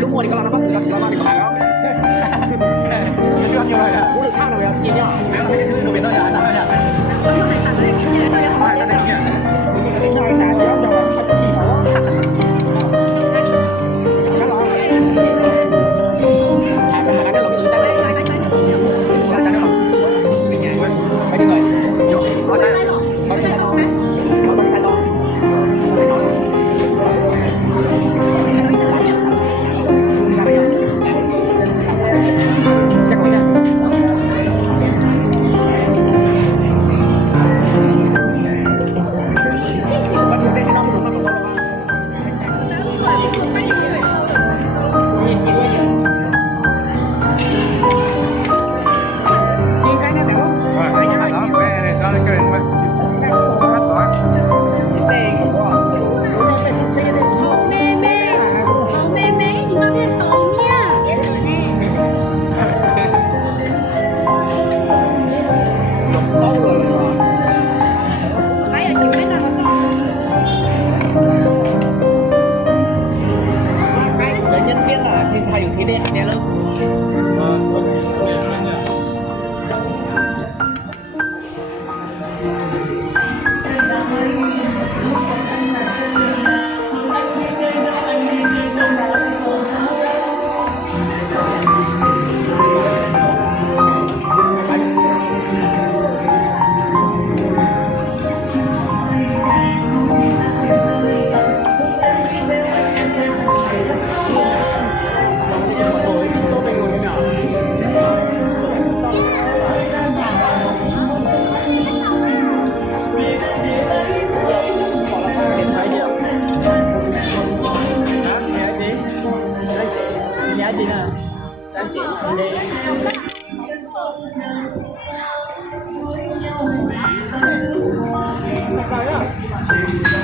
Lúc mua thì có làm nó bắt được, có làm thì có bán không? Chưa ăn nhiều rồi à? Uống được thang nào vậy? Nhìn nhá. Béo là cái thứ đồ Việt thôi à? Sao vậy? Tôi mua hải sản ở đây kiểu như này thôi. Hải sản đây kìa. Cái này là béo cho nó kỳ máu. Hai cái lồng tự tay đấy. Hai cái lồng. Mấy người? Có tay. Có tay to. Có tay to. Chắc rồi nha. Chị nè, anh chị đi.